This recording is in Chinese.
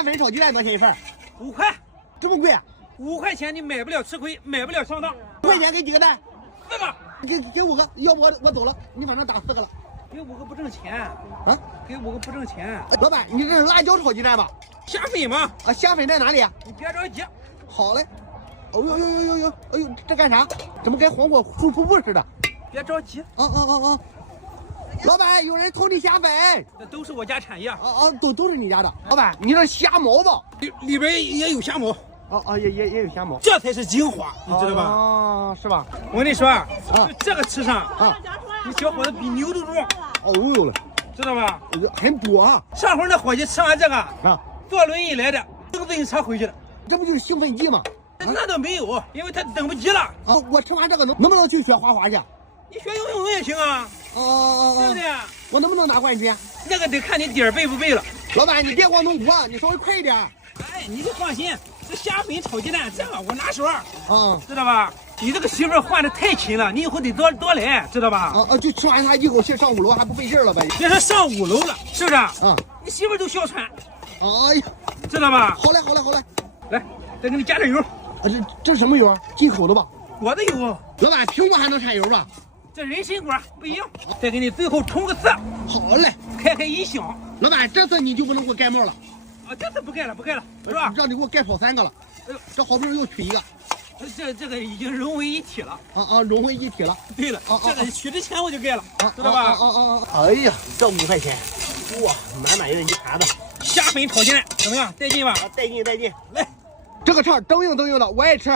虾粉炒鸡蛋多少钱一份？5块，这么贵？5块钱你买不了吃亏，买不了上当。5块钱给几个蛋4个。给5个，要不我走了，你反正打4个了。给5个不挣钱啊？给5个不挣钱。老板，你这是辣椒炒鸡蛋吧？虾粉吗？啊，虾粉在哪里？你别着急。好嘞。哦呦呦呦呦呦！哎呦，这干啥？怎么跟黄瓜出瀑布似的？别着急。老板，有人偷你虾粉。这都是我家产业。都是你家的。老板，你这虾毛吧？里边也有虾毛。也有虾毛。这才是精华，你知道吧？是吧？我跟你说这个吃上你小伙子比牛都壮。哦呦了，知道吧？很补啊！上回那伙计吃完这个坐轮椅来的，蹬自行车回去的。这不就是兴奋剂吗？那倒没有，因为他等不及了。我吃完这个能不能去学滑滑去？你学游泳也行啊。对不对？我能不能拿冠军？那个得看你底儿背不背了。老板，你别光弄活，你稍微快一点。哎，你就放心，这虾粉炒鸡蛋这个我拿手。知道吧？你这个媳妇儿换的太勤了，你以后得多来，知道吧？就吃完它一口气上5楼还不费劲了呗？别说上5楼了，是不是？你媳妇儿都哮喘。哎呀，知道吧？好嘞。来，再给你加点油。这是什么油？进口的吧？我的油。老板，苹果还能产油吧？这人参果不一样。再给你最后冲个刺。好嘞，开音响。老板，这次你就不能给我盖帽了。这次不盖了，是吧？让你给我盖跑3个了。这好不容易又取一个。这个已经融为一体了。融为一体了。对了，这个取之前我就盖了，知道吧？哎呀，这5块钱，哇，满的一盘子虾粉炒鸡蛋怎么样？带劲吧？带劲。来，这个串儿灯硬的，我爱吃。